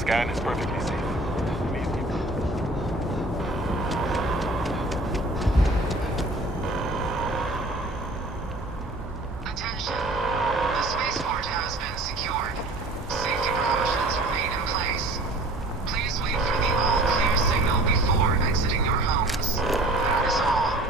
scan is perfectly safe. Attention. The spaceport has been secured. Safety precautions remain in place. Please wait for the all-clear signal before exiting your homes. That is all.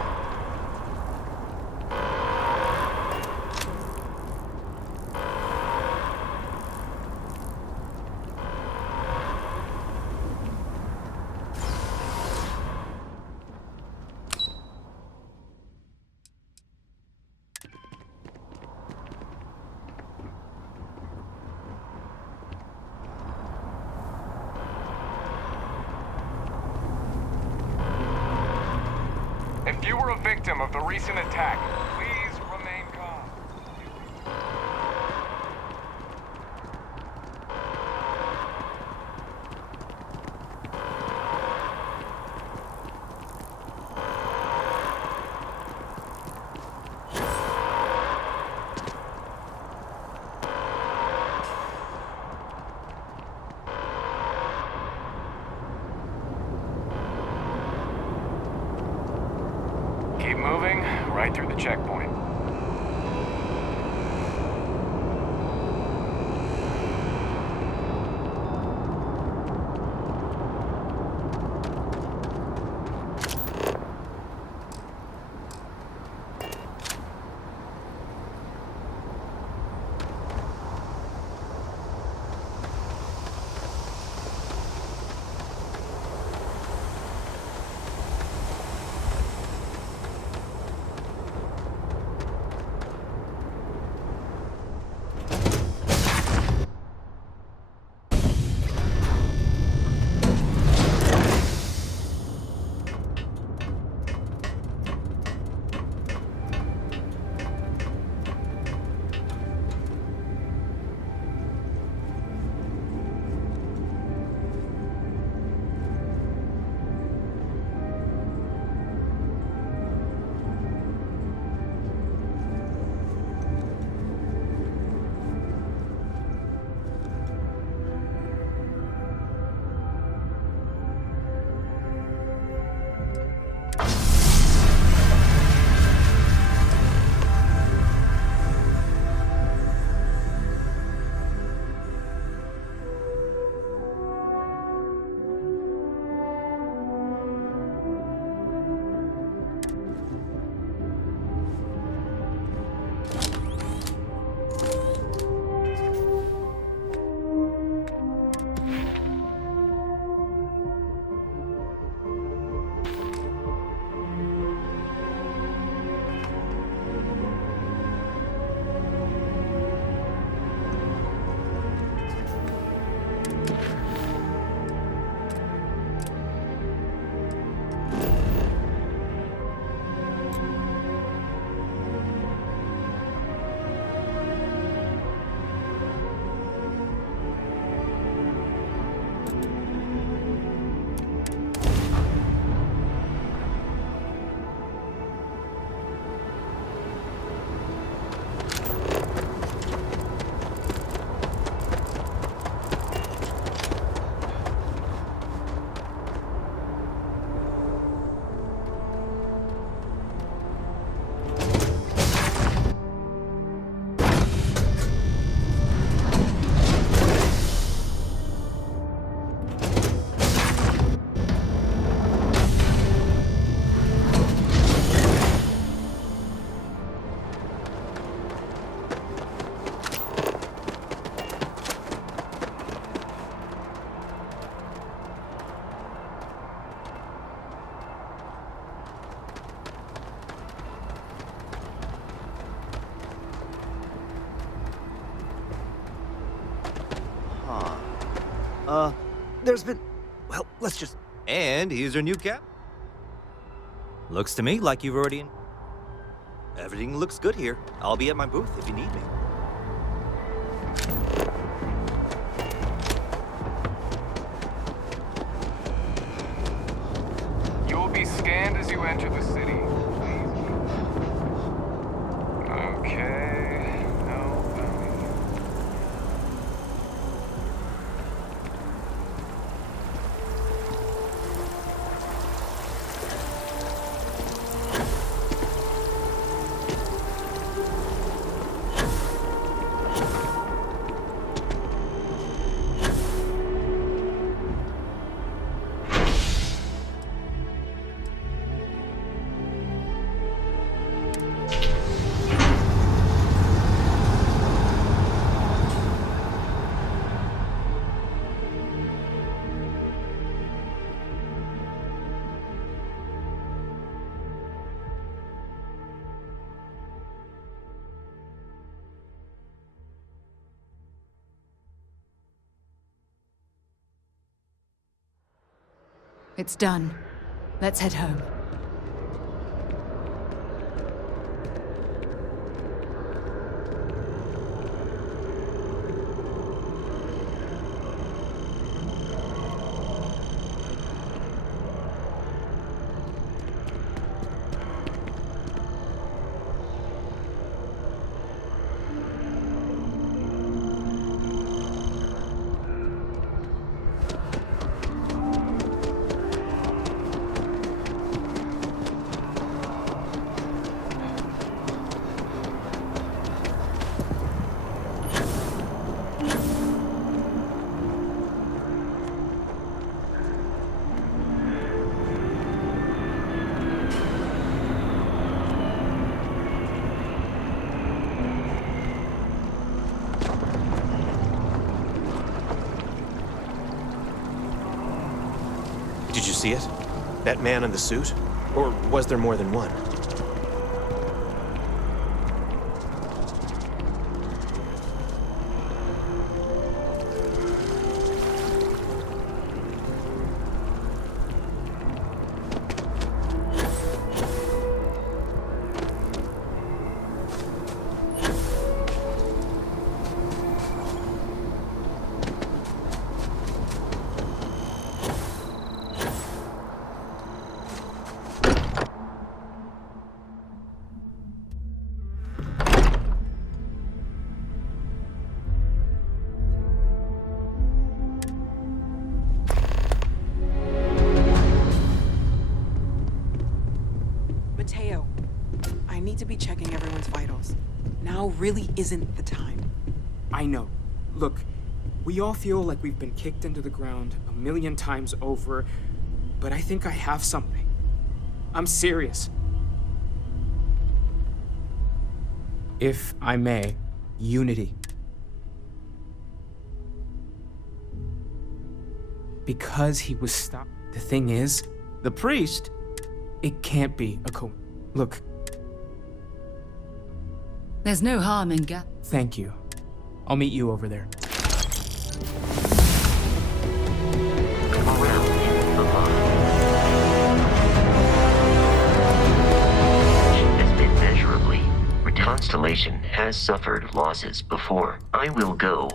If you were a victim of the recent attack, please remain calm. Keep moving, right through the checkpoint. There's been... Well, let's just... And here's your new cap. Looks to me like you've already... Everything looks good here. I'll be at my booth if you need me. You will be scanned as you enter the city. Okay. No. It's done. Let's head home. Did you see it? That man in the suit? Or was there more than one? Mateo, I need to be checking everyone's vitals. Now really isn't the time. I know. Look, we all feel like we've been kicked into the ground a million times over, but I think I have something. I'm serious. If I may, unity. Because he was stopped. The thing is, The priest? it can't be a Look, There's no harm in thank you. I'll meet you over there. Morale in the line has been measurably. Constellation has suffered losses before. I will go.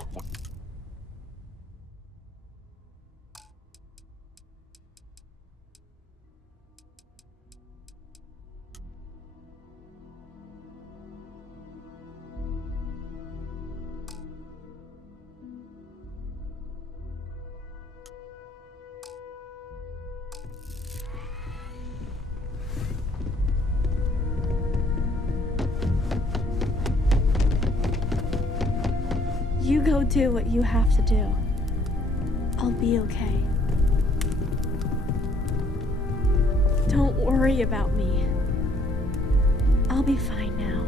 You go do what you have to do. I'll be okay. Don't worry about me. I'll be fine now.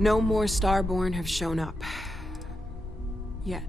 No more Starborn have shown up. Yet.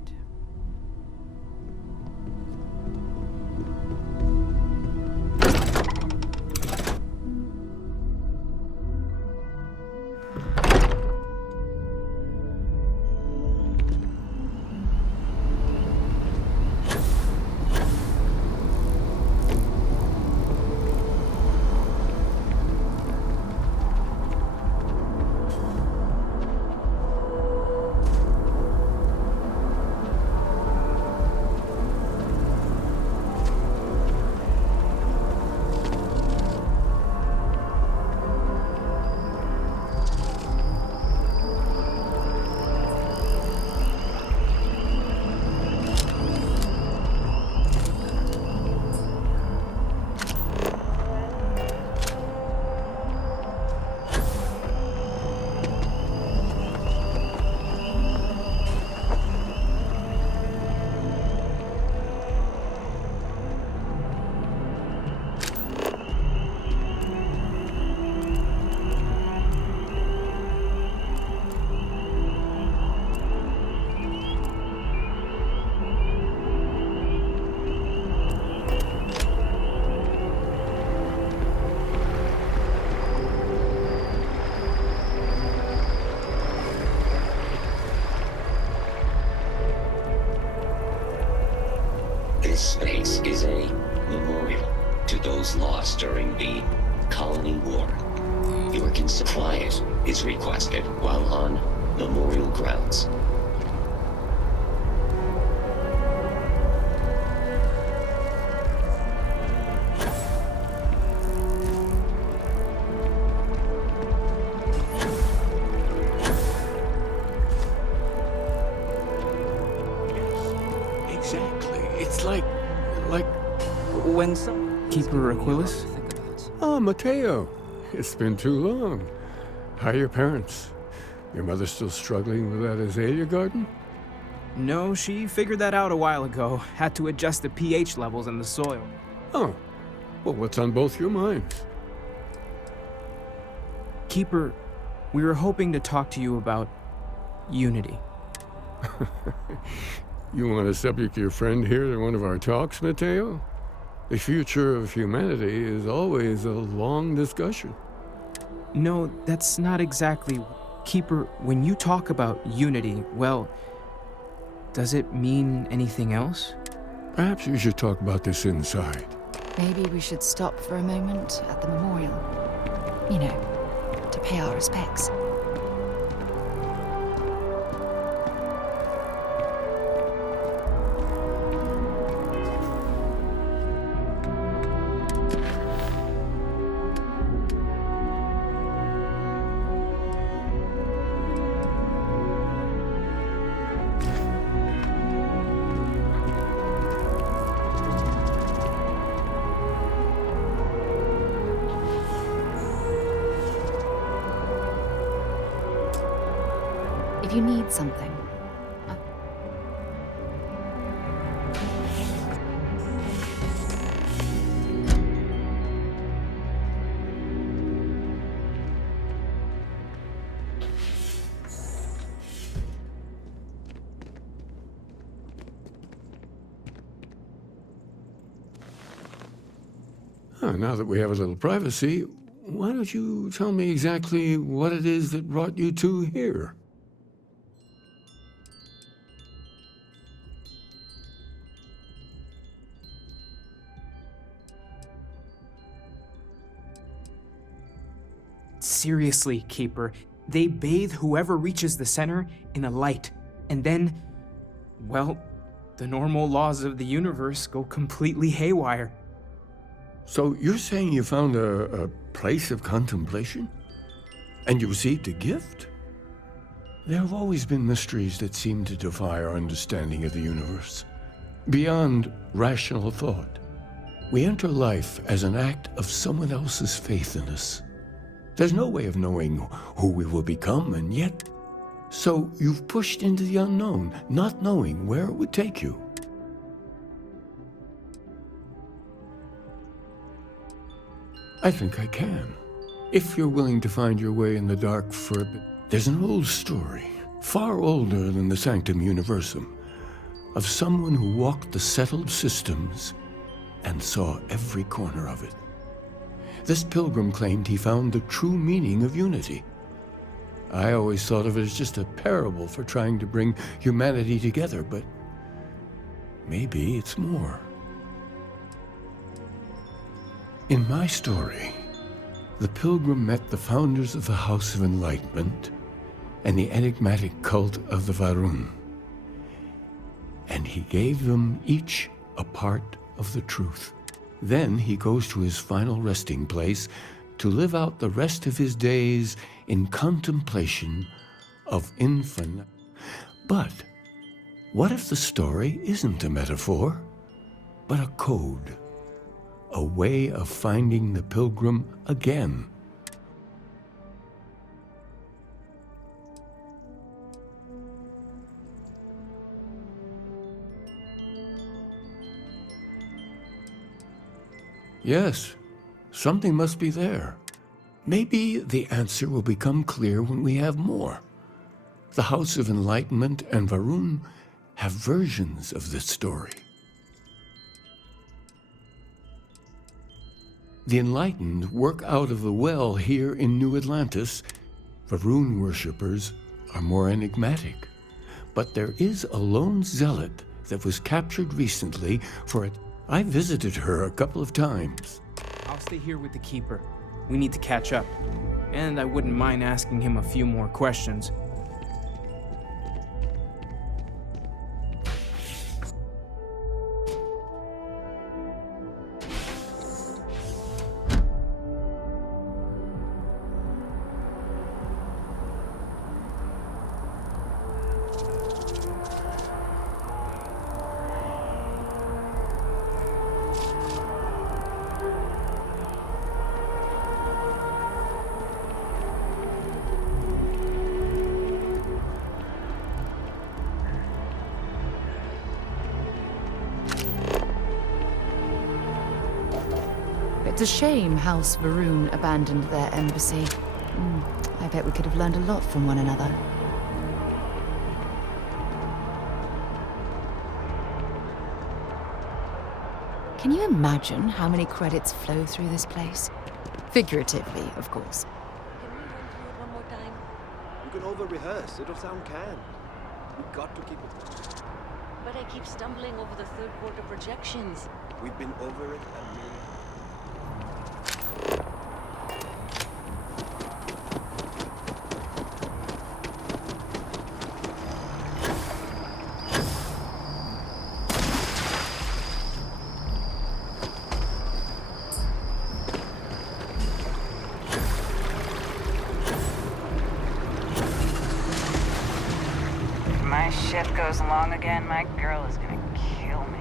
This space is a memorial to those lost during the Colony War. Your can supply it is requested while on memorial grounds. when some... Keeper Aquilus? Ah, Mateo. It's been too long. How are your parents? Your mother still struggling with that azalea garden? No, she figured that out a while ago. Had to adjust the pH levels in the soil. Oh. Well, what's on both your minds? Keeper, we were hoping to talk to you about unity. You want to subject your friend here to one of our talks, Mateo? The future of humanity is always a long discussion. No, that's not exactly... Keeper, when you talk about unity, well, does it mean anything else? Perhaps we should talk about this inside. Maybe we should stop for a moment at the memorial. You know, to pay our respects. If you need something, Now that we have a little privacy, why don't you tell me exactly what it is that brought you two here? Seriously, Keeper, they bathe whoever reaches the center in a light, and then, well, the normal laws of the universe go completely haywire. So you're saying you found a place of contemplation? And you received a gift? There have always been mysteries that seem to defy our understanding of the universe. Beyond rational thought, we enter life as an act of someone else's faith in us. There's no way of knowing who we will become, and yet... So you've pushed into the unknown, not knowing where it would take you. I think I can. If you're willing to find your way in the dark for a bit. There's an old story, far older than the Sanctum Universum, of someone who walked the settled systems and saw every corner of it. This pilgrim claimed he found the true meaning of unity. I always thought of it as just a parable for trying to bring humanity together, but maybe it's more. In my story, the pilgrim met the founders of the House of Enlightenment and the enigmatic cult of the Varun, and he gave them each a part of the truth. Then he goes to his final resting place to live out the rest of his days in contemplation of infinite. But what if the story isn't a metaphor, but a code? A way of finding the pilgrim again. Yes, something must be there. Maybe the answer will become clear when we have more. The House of Enlightenment and Varun have versions of this story. The enlightened work out of the well here in New Atlantis. Varun worshippers are more enigmatic. But there is a lone zealot that was captured recently for it. I visited her a couple of times. I'll stay here with the Keeper. We need to catch up. And I wouldn't mind asking him a few more questions. It's a shame House Varun abandoned their embassy. I bet we could have learned a lot from one another. Can you imagine how many credits flow through this place? Figuratively, of course. Can we run through it one more time? You can over-rehearse. It'll sound canned. We've got to keep it. But I keep stumbling over the third quarter projections. We've been over it a million. If my ship goes along again, my girl is gonna kill me.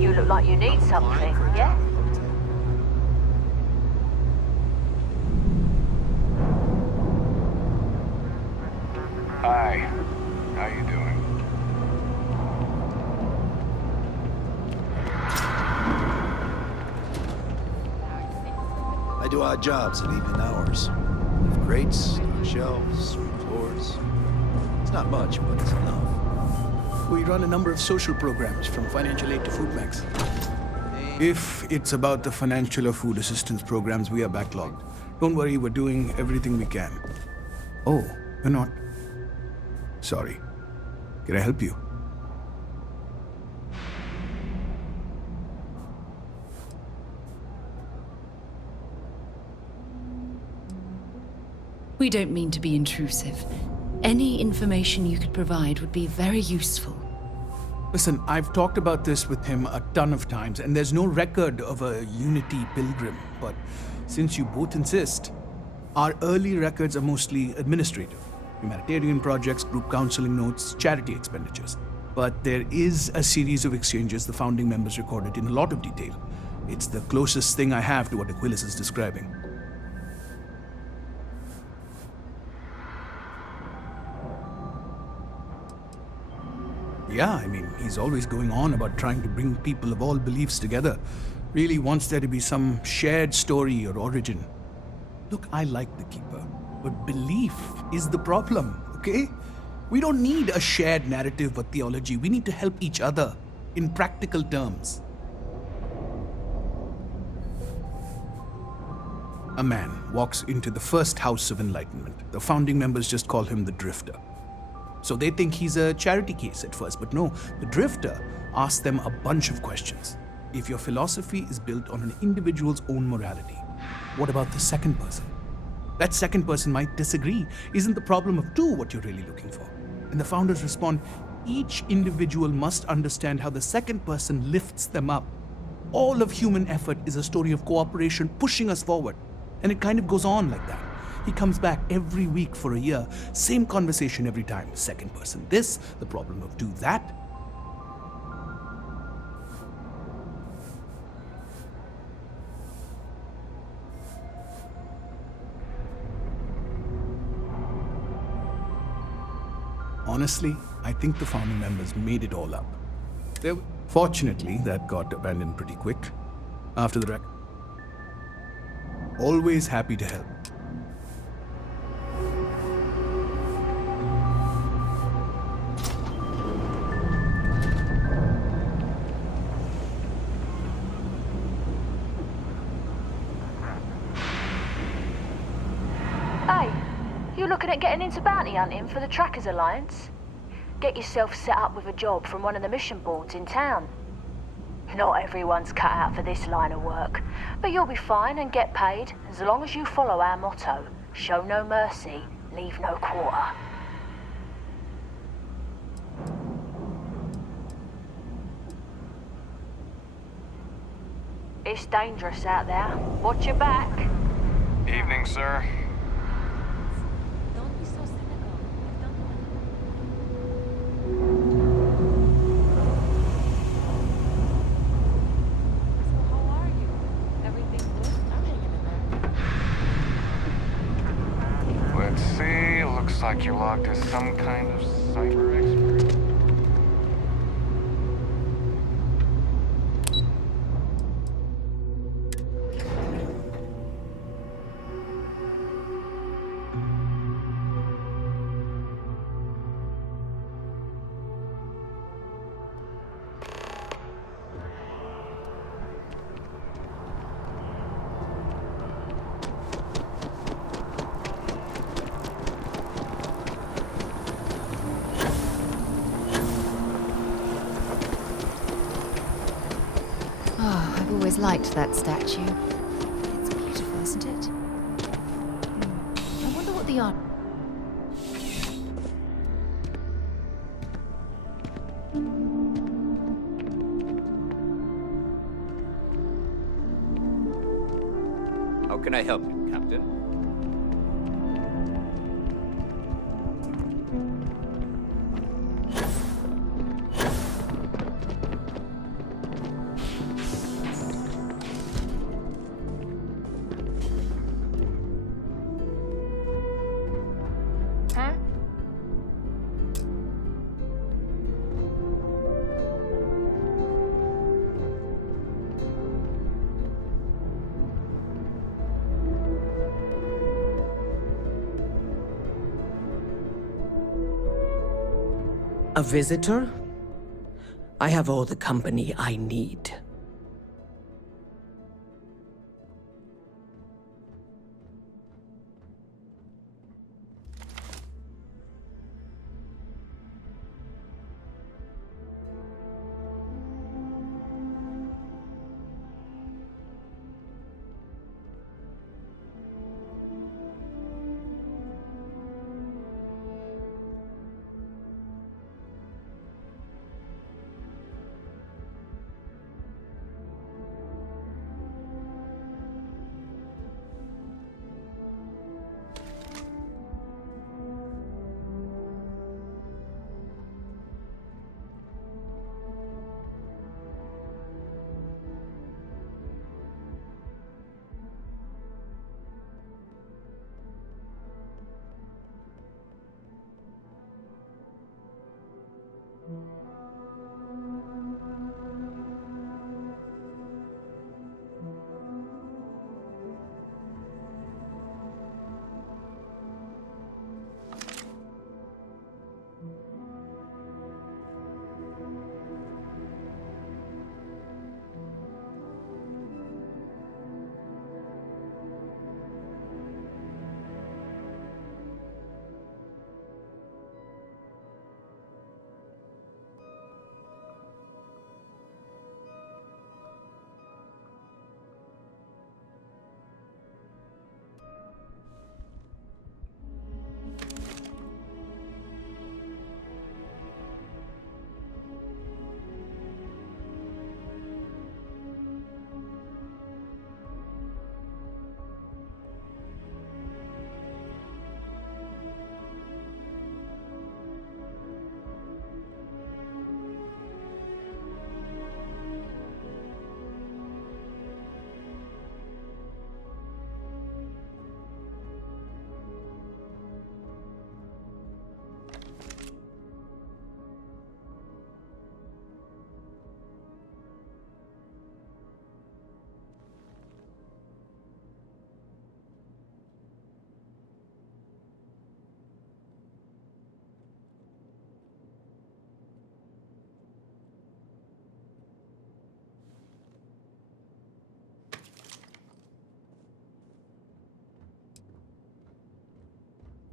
You look like you need something, yeah? Hi. How you doing? I do odd jobs at even hours. Lift crates, shelves, floors. It's not much, but it's enough. We run a number of social programs, from financial aid to food banks. If it's about the financial or food assistance programs, we are backlogged. Don't worry, we're doing everything we can. Oh, you're not? Sorry. Can I help you? We don't mean to be intrusive. Any information you could provide would be very useful. Listen, I've talked about this with him a ton of times, and there's no record of a Unity pilgrim. But since you both insist, our early records are mostly administrative. Humanitarian projects, group counseling notes, charity expenditures. But there is a series of exchanges the founding members recorded in a lot of detail. It's the closest thing I have to what Aquilas is describing. Yeah, I mean, he's always going on about trying to bring people of all beliefs together. Really wants there to be some shared story or origin. Look, I like the Keeper, but belief is the problem, okay? We don't need a shared narrative or theology. We need to help each other in practical terms. A man walks into the first House of Enlightenment. The founding members just call him the Drifter. So they think he's a charity case at first, but no, the Drifter asks them a bunch of questions. If your philosophy is built on an individual's own morality, what about the second person? That second person might disagree. Isn't the problem of two what you're really looking for? And the founders respond, each individual must understand how the second person lifts them up. All of human effort is a story of cooperation pushing us forward. And it kind of goes on like that. He comes back every week for a year. Same conversation every time. Second person this, the problem of two that. Honestly, I think the founding members made it all up. Fortunately, that got abandoned pretty quick. After the wreck. Always happy to help. Hey, you looking at getting into bounty hunting for the Trackers Alliance? Get yourself set up with a job from one of the mission boards in town. Not everyone's cut out for this line of work, but you'll be fine and get paid as long as you follow our motto: show no mercy, leave no quarter. It's dangerous out there. Watch your back. Evening, sir. Don't be so cynical. So how are you? Everything good? I'm hanging in there. Let's see. Looks like you're logged as some kind of cyber expert. Oh, I've always liked that statue. It's beautiful, isn't it? I wonder what the art. How can I help you, Captain? Huh? A visitor? I have all the company I need.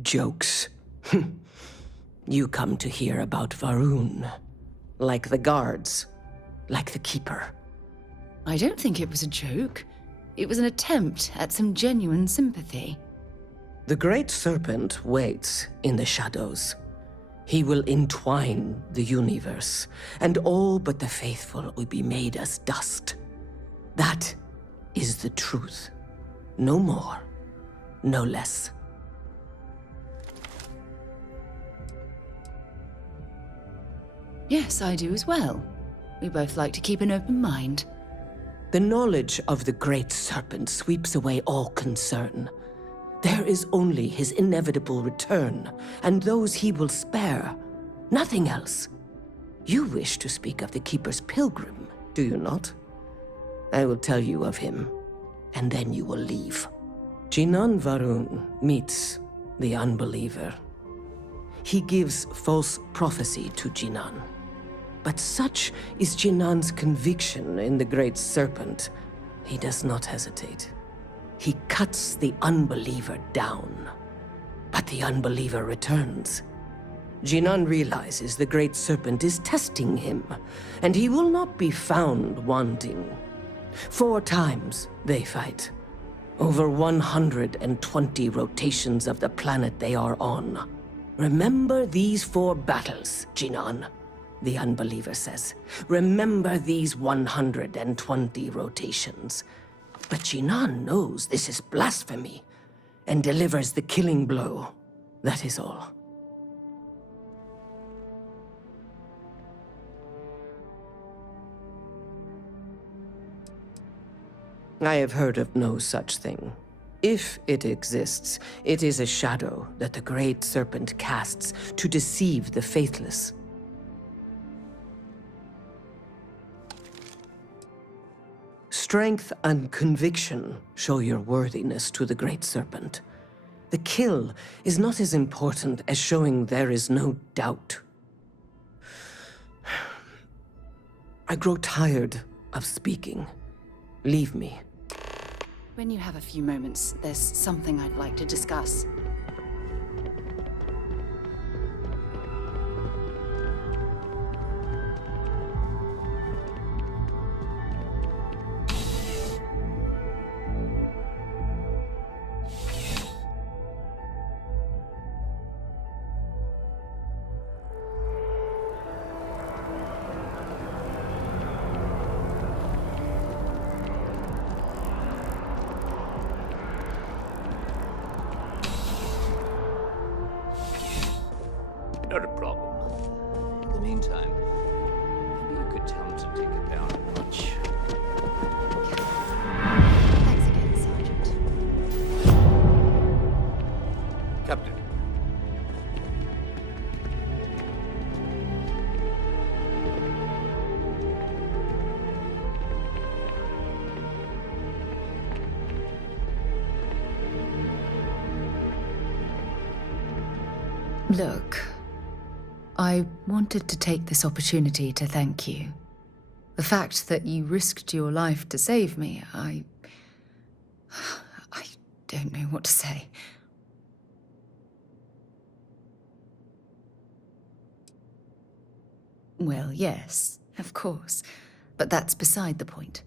jokes. You come to hear about Varun. Like the guards. Like the Keeper. I don't think it was a joke. It was an attempt at some genuine sympathy. The Great Serpent waits in the shadows. He will entwine the universe, and all but the faithful will be made as dust. That is the truth. No more, no less. Yes, I do as well. We both like to keep an open mind. The knowledge of the Great Serpent sweeps away all concern. There is only his inevitable return, and those he will spare. Nothing else. You wish to speak of the Keeper's pilgrim, do you not? I will tell you of him, and then you will leave. Jinan Varun meets the unbeliever. He gives false prophecy to Jinan. But such is Jinan's conviction in the Great Serpent, he does not hesitate. He cuts the unbeliever down. But the unbeliever returns. Jinan realizes the Great Serpent is testing him, and he will not be found wanting. 4 times they fight. Over 120 rotations of the planet they are on. Remember these 4 battles, Jinan, the unbeliever says. Remember these 120 rotations. But Jinan knows this is blasphemy, and delivers the killing blow. That is all. I have heard of no such thing. If it exists, it is a shadow that the Great Serpent casts to deceive the faithless. Strength and conviction show your worthiness to the Great Serpent. The kill is not as important as showing there is no doubt. I grow tired of speaking. Leave me. When you have a few moments, there's something I'd like to discuss. Not a problem. In the meantime, maybe you could tell him to take it down a notch. Thanks again, Sergeant. Captain. Look, I wanted to take this opportunity to thank you. The fact that you risked your life to save me, I don't know what to say. Well, yes, of course, but that's beside the point.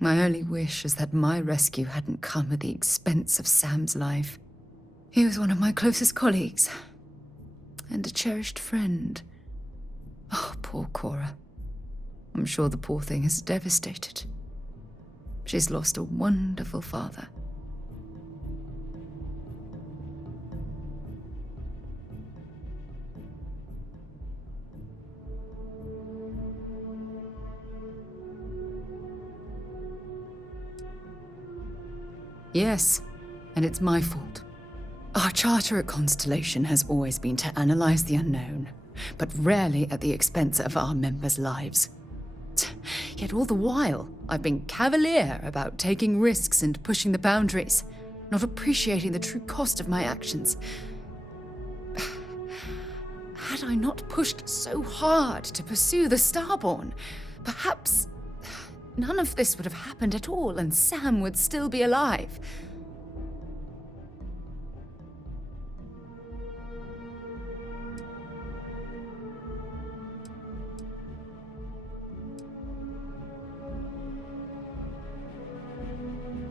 My only wish is that my rescue hadn't come at the expense of Sam's life. He was one of my closest colleagues. And a cherished friend. Oh, poor Cora. I'm sure the poor thing is devastated. She's lost a wonderful father. Yes, and it's my fault. Our charter at Constellation has always been to analyze the unknown, but rarely at the expense of our members' lives. Yet all the while, I've been cavalier about taking risks and pushing the boundaries, not appreciating the true cost of my actions. Had I not pushed so hard to pursue the Starborn, perhaps none of this would have happened at all and Sam would still be alive.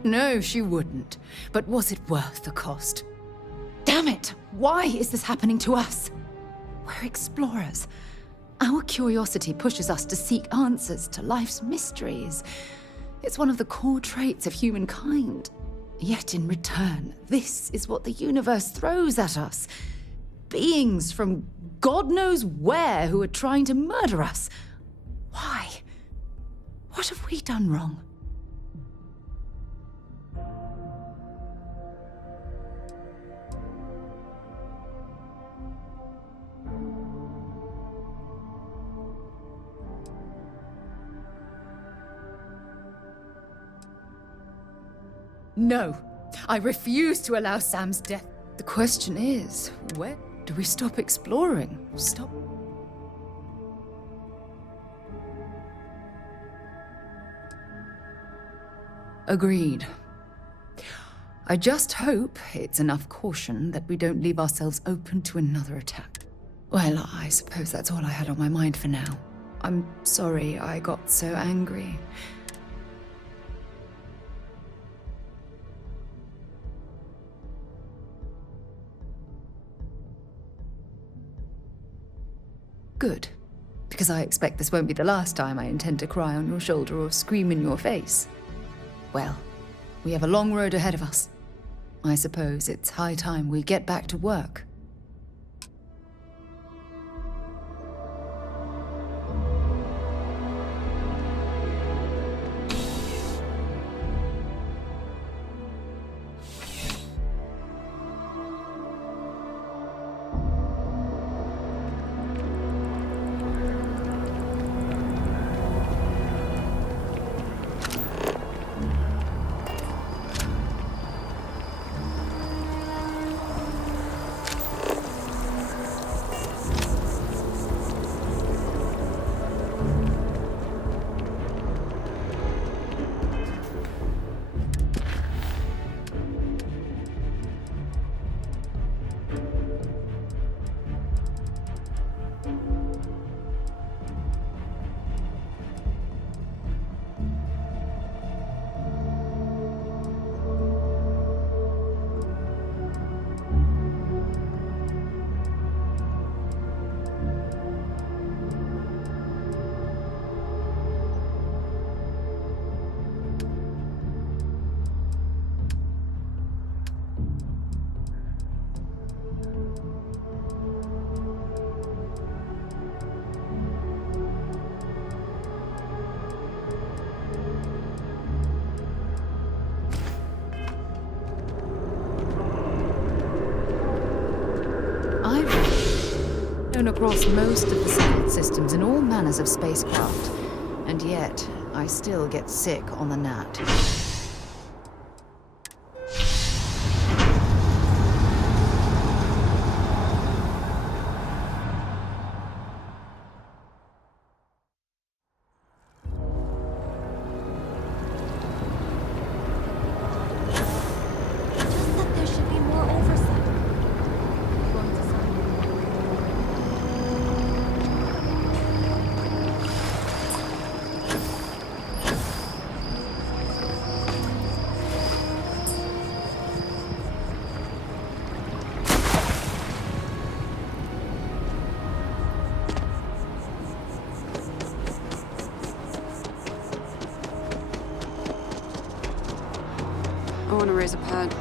No, she wouldn't. But was it worth the cost? Damn it! Why is this happening to us? We're explorers. Our curiosity pushes us to seek answers to life's mysteries. It's one of the core traits of humankind. Yet in return, this is what the universe throws at us. Beings from God knows where who are trying to murder us. Why? What have we done wrong? No, I refuse to allow Sam's death. The question is, where do we stop exploring? Stop. Agreed. I just hope it's enough caution that we don't leave ourselves open to another attack. Well, I suppose that's all I had on my mind for now. I'm sorry I got so angry. Good, because I expect this won't be the last time I intend to cry on your shoulder or scream in your face. Well, we have a long road ahead of us. I suppose it's high time we get back to work. Across most of the satellite systems in all manners of spacecraft, and yet I still get sick on the gnat. I want to raise a pad.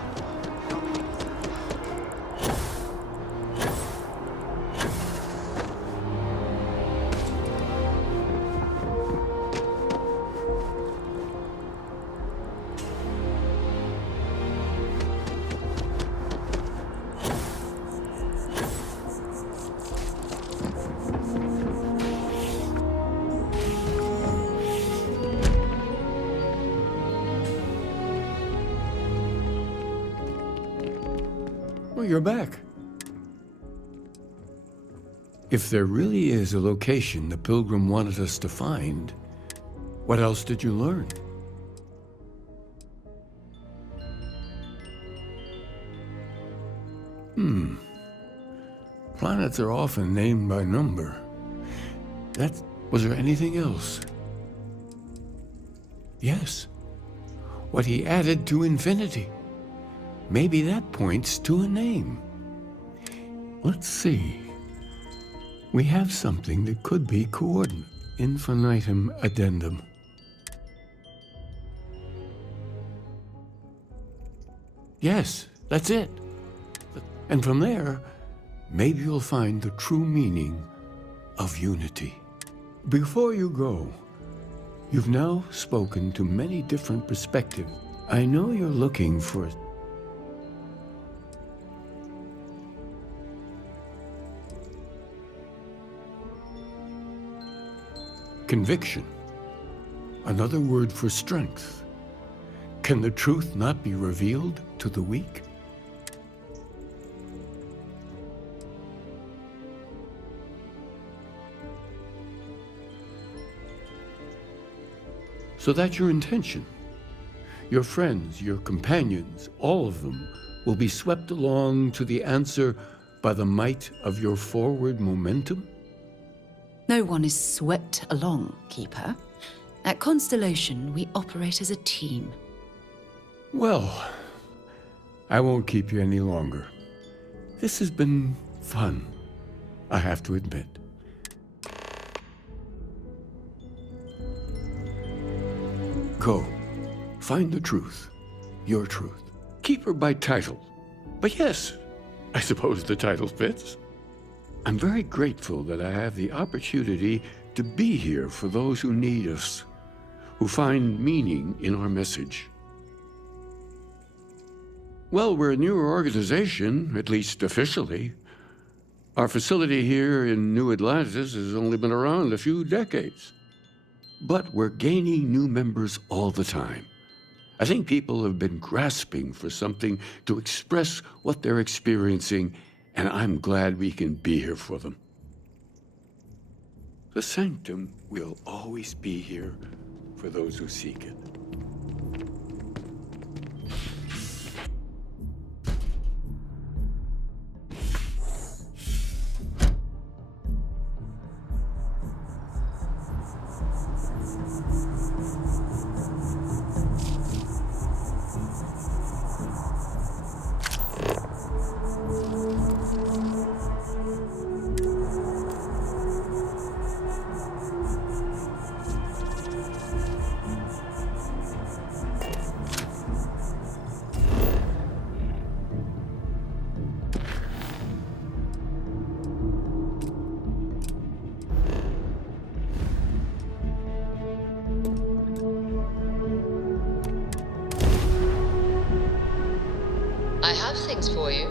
Well, you're back. If there really is a location the Pilgrim wanted us to find, what else did you learn? Planets are often named by number. Was there anything else? Yes. what he added to infinity. Maybe that points to a name. Let's see. We have something that could be coordinate. Infinitum addendum. Yes, that's it. And from there, maybe you'll find the true meaning of unity. Before you go, you've now spoken to many different perspectives. I know you're looking for conviction, another word for strength. Can the truth not be revealed to the weak? So that's your intention. Your friends, your companions, all of them will be swept along to the answer by the might of your forward momentum? No one is swept along, Keeper. At Constellation, we operate as a team. Well, I won't keep you any longer. This has been fun, I have to admit. Go. Find the truth. Your truth. Keeper by title. But yes, I suppose the title fits. I'm very grateful that I have the opportunity to be here for those who need us, who find meaning in our message. Well, we're a newer organization, at least officially. Our facility here in New Atlantis has only been around a few decades. But we're gaining new members all the time. I think people have been grasping for something to express what they're experiencing, and I'm glad we can be here for them. The Sanctum will always be here for those who seek it. I have things for you.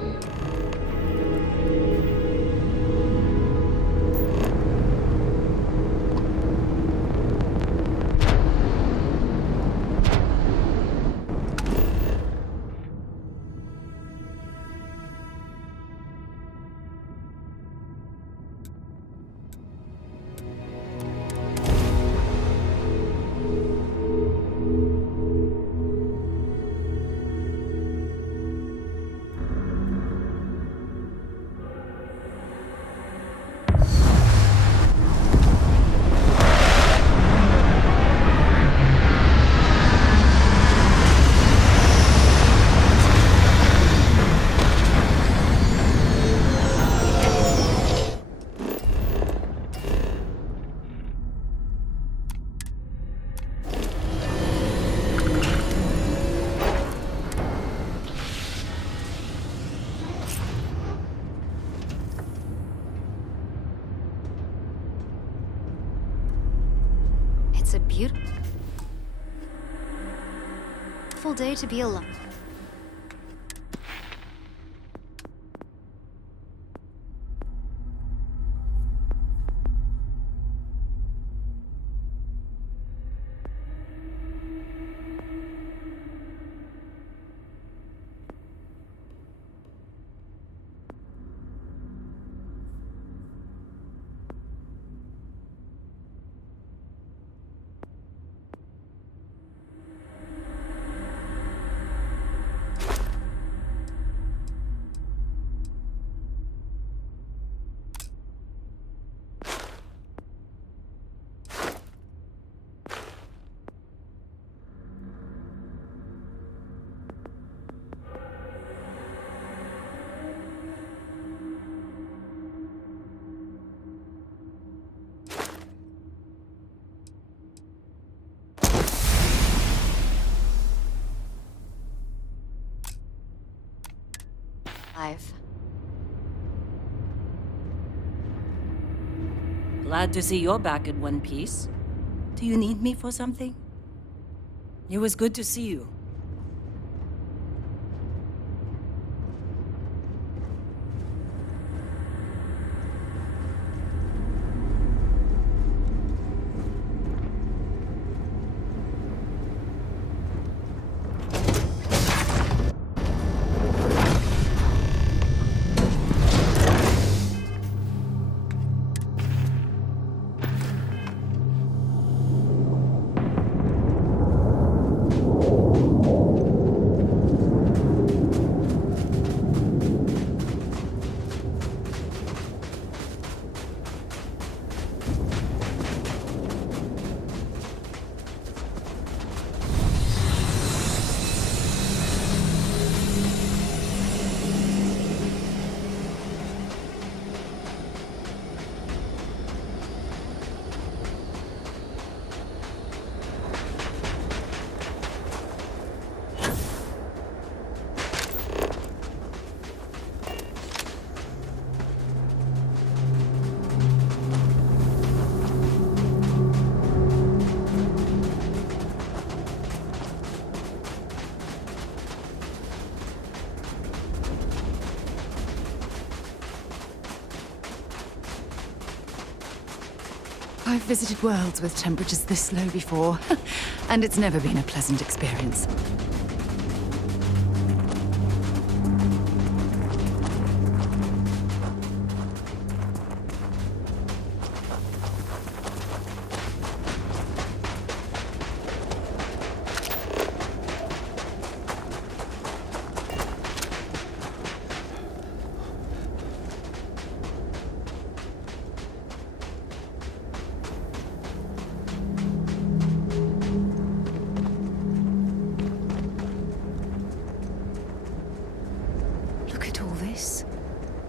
It's a beautiful day to be alive. alive. Glad to see you're back in one piece. Do you need me for something? It was good to see you. I've visited worlds with temperatures this low before, and it's never been a pleasant experience.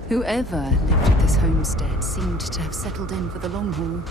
Whoever lived at this homestead seemed to have settled in for the long haul.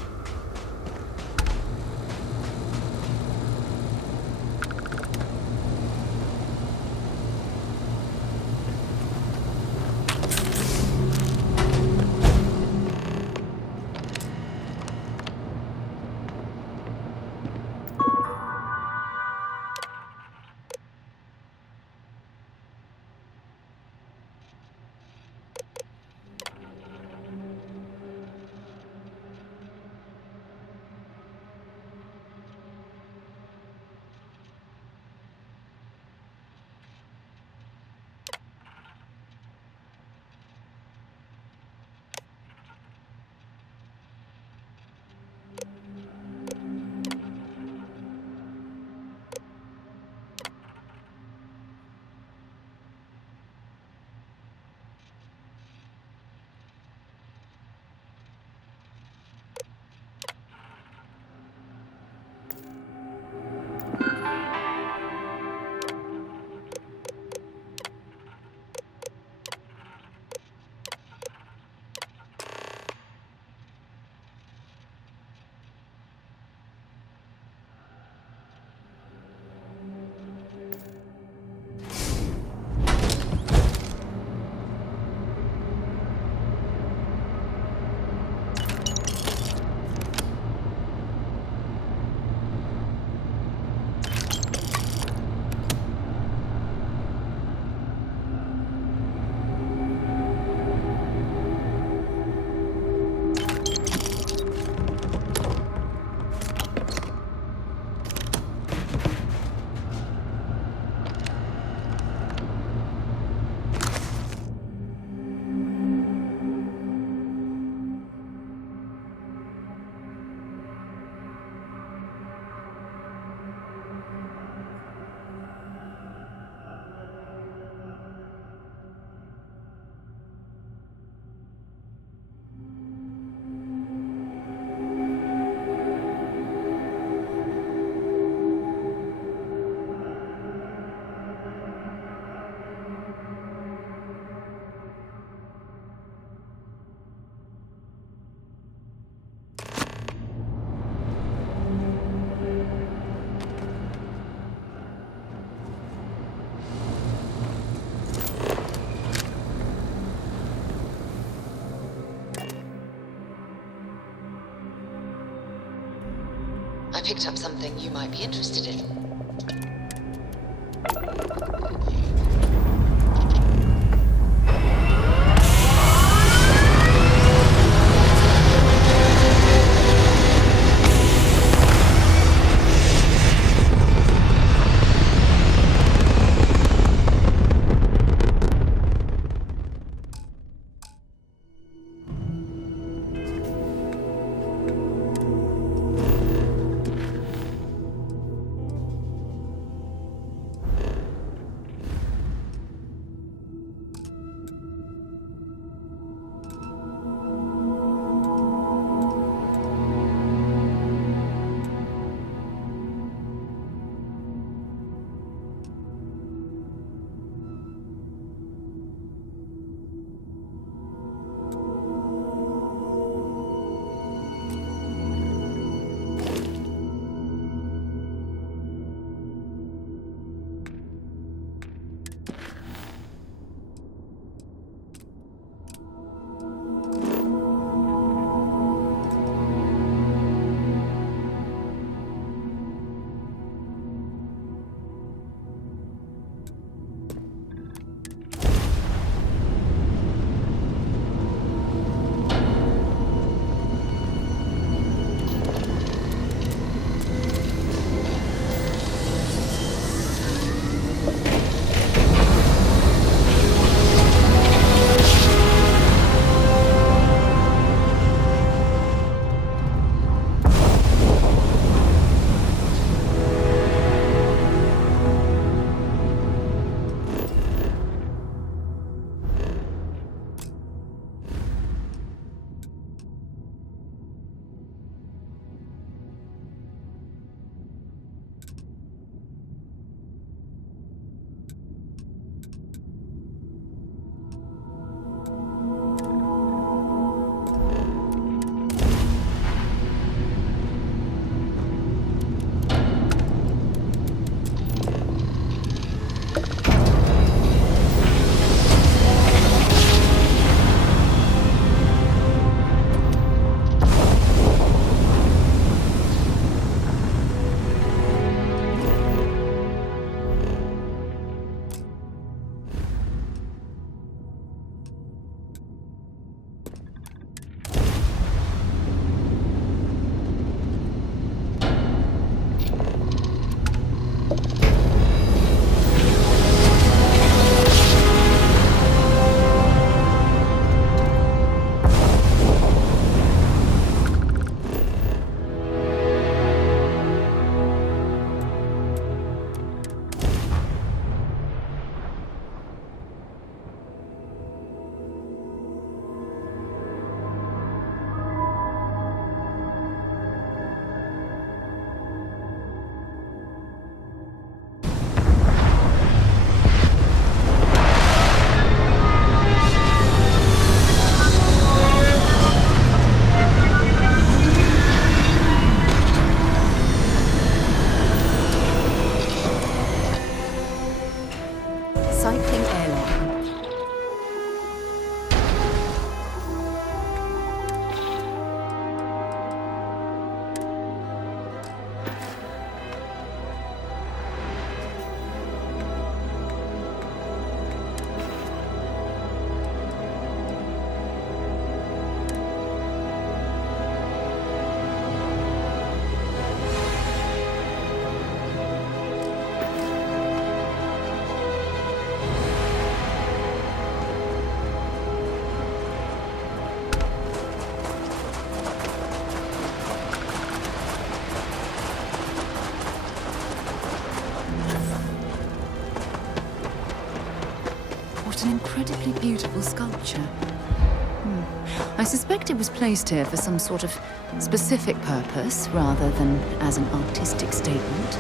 picked up something you might be interested in. What an incredibly beautiful sculpture. I suspect it was placed here for some sort of specific purpose rather than as an artistic statement.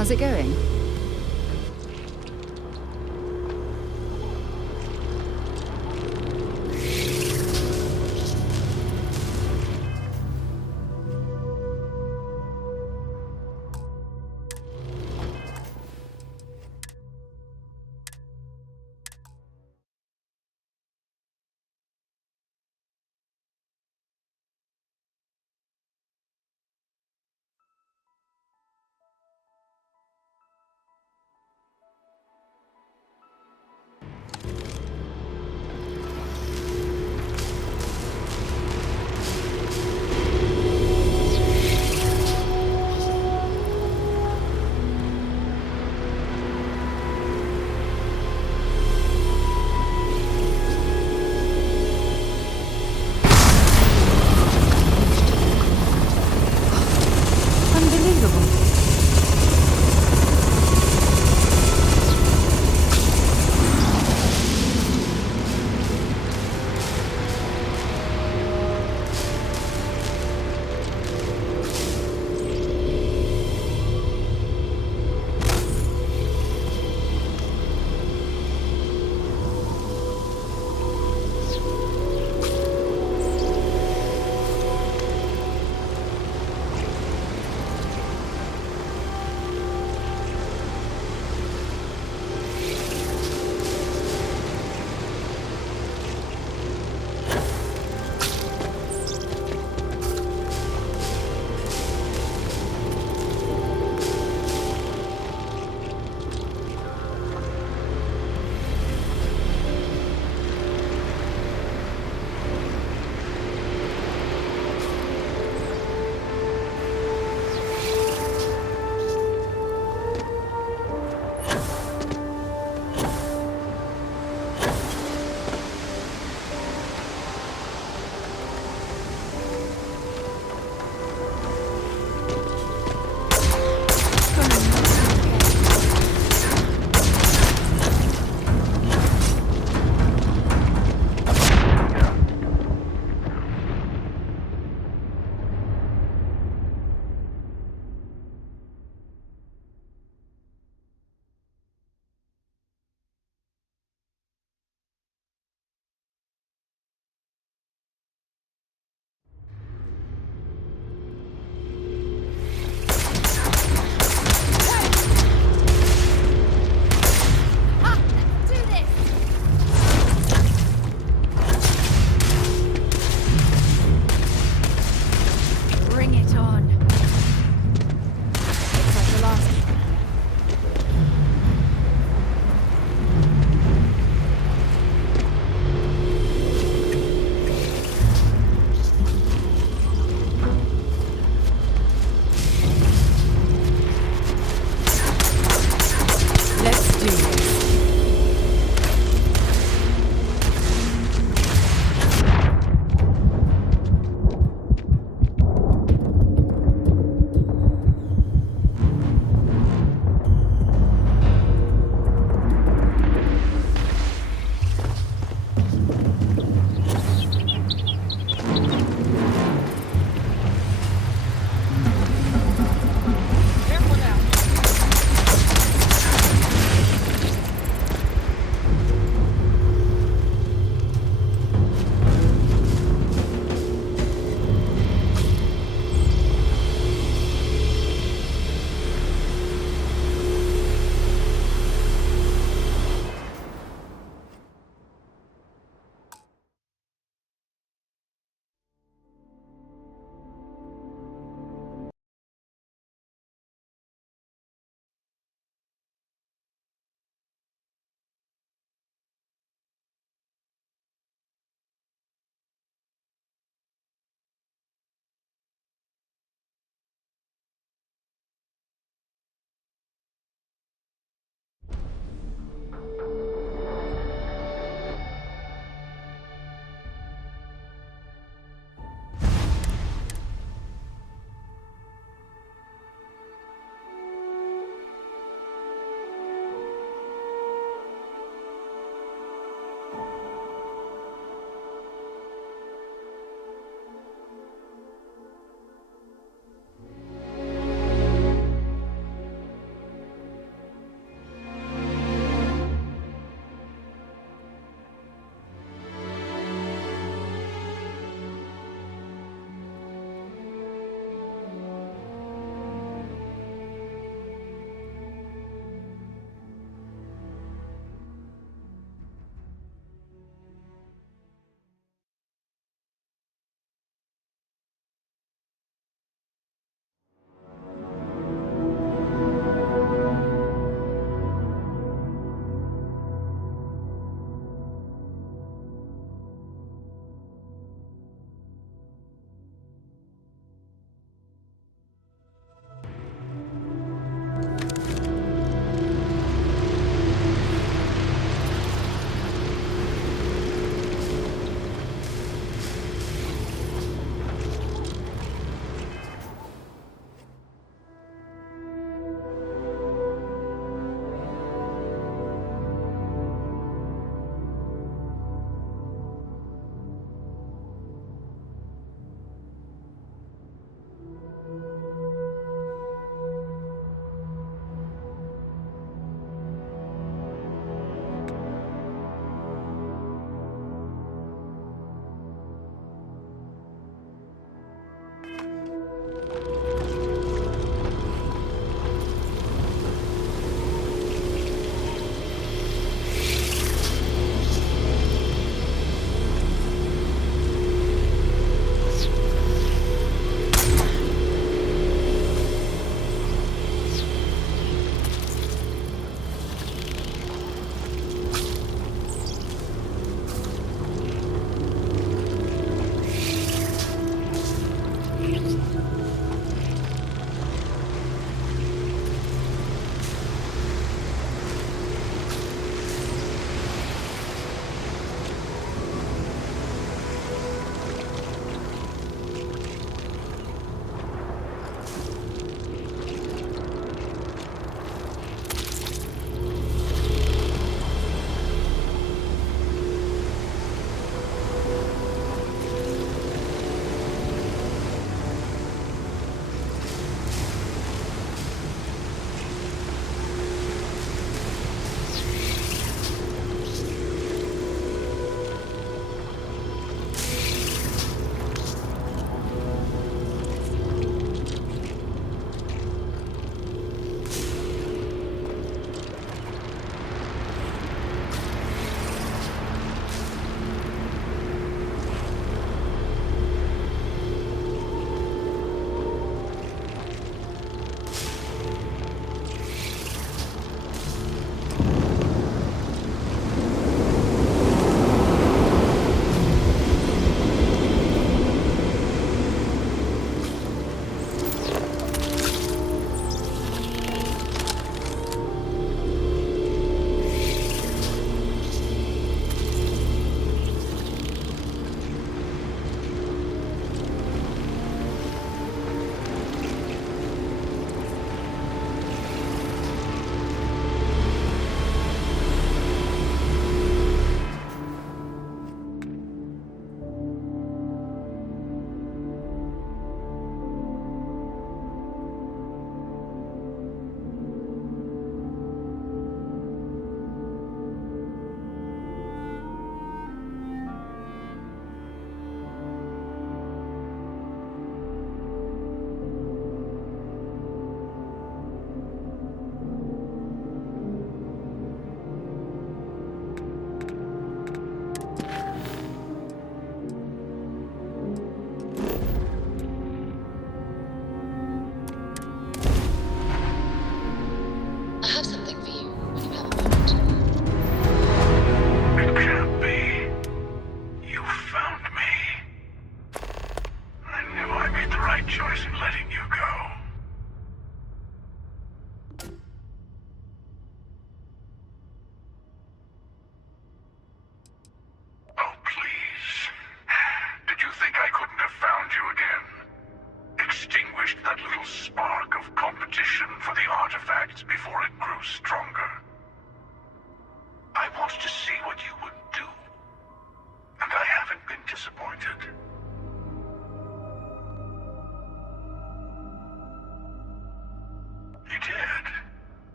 How's it going?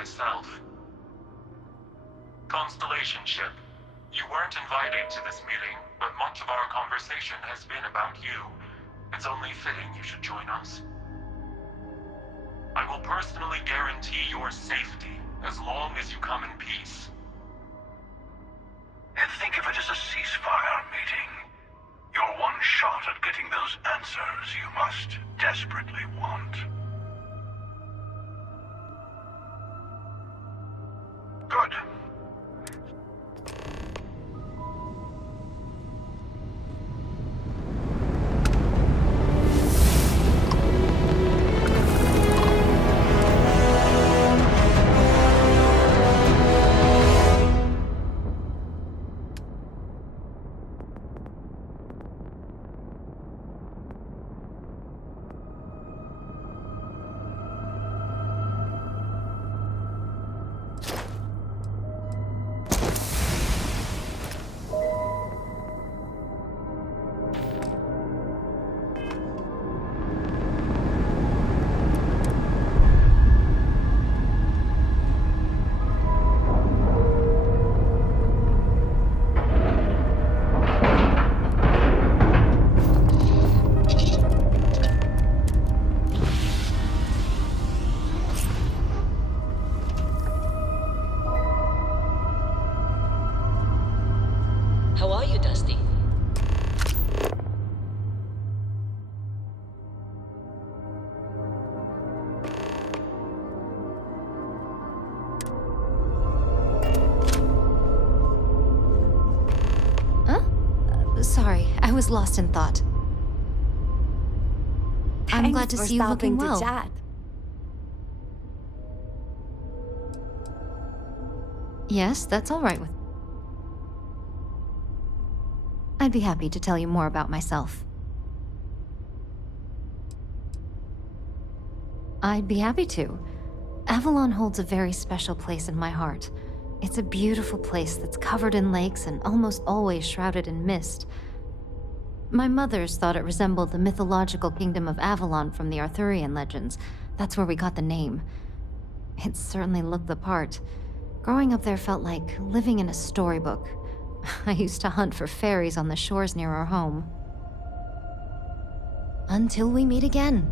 myself. Constellation ship, you weren't invited to this meeting, but much of our conversation has been about you. It's only fitting you should join us. I will personally guarantee your safety as long as you come in peace. And think of it as a ceasefire meeting. Your one shot at getting those answers you must desperately want. Good. How are you, Dusty? Huh? Sorry, I was lost in thought. I'm glad to see you looking well. Yes, that's all right with me. I'd be happy to tell you more about myself. I'd be happy to. Avalon holds a very special place in my heart. It's a beautiful place that's covered in lakes and almost always shrouded in mist. My mothers thought it resembled the mythological kingdom of Avalon from the Arthurian legends. That's where we got the name. It certainly looked the part. Growing up there felt like living in a storybook. I used to hunt for fairies on the shores near our home. Until we meet again.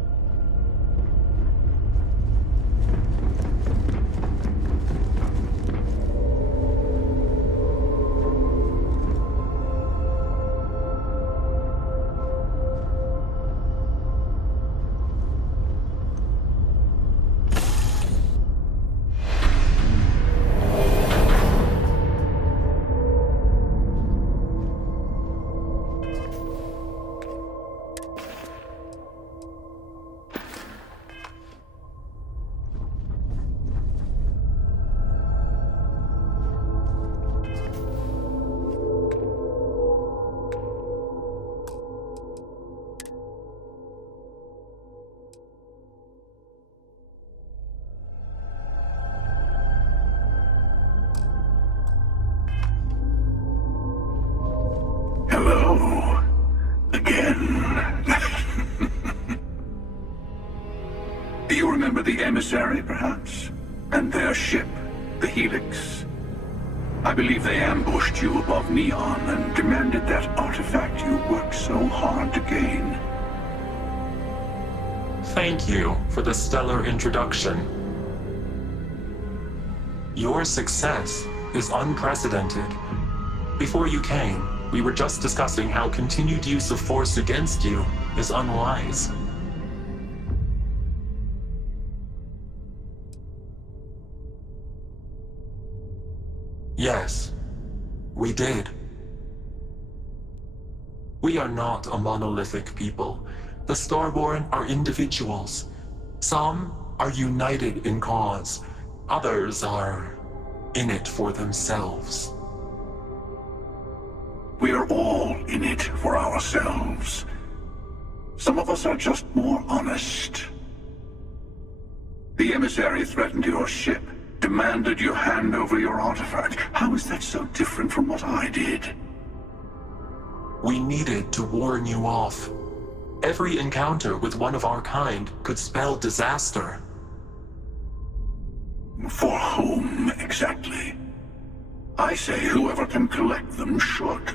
Hello. Again. Do you remember the emissary, perhaps? And their ship, the Helix? I believe they ambushed you above Neon and demanded that artifact you worked so hard to gain. Thank you for the stellar introduction. Your success is unprecedented. Before you came, we were just discussing how continued use of force against you is unwise. Yes, we did. We are not a monolithic people. The Starborn are individuals. Some are united in cause. Others are in it for themselves. We are all in it for ourselves. Some of us are just more honest. The emissary threatened your ship, demanded you hand over your artifact. How is that so different from what I did? We needed to warn you off. Every encounter with one of our kind could spell disaster. For whom, exactly? I say whoever can collect them should.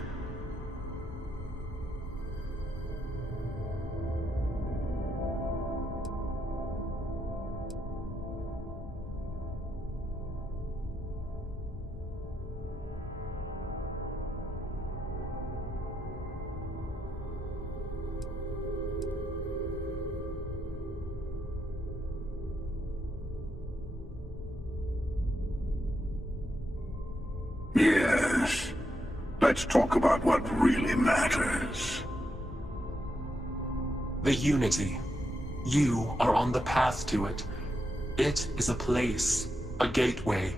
Yes. Let's talk about what really matters. The Unity. You are on the path to it. It is a place, a gateway.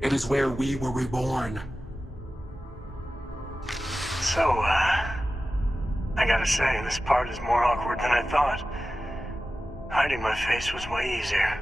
It is where we were reborn. So, I gotta say, this part is more awkward than I thought. Hiding my face was way easier.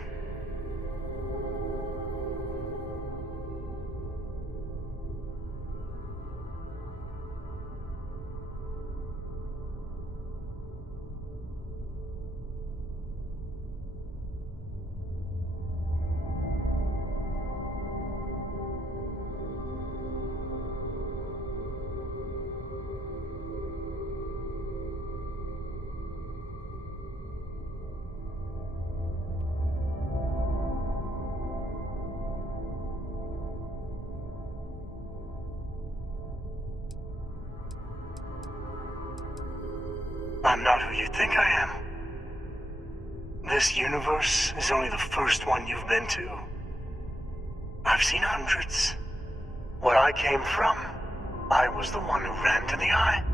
I'm not who you think I am. This universe is only the first one you've been to. I've seen hundreds. Where I came from, I was the one who ran to the Eye.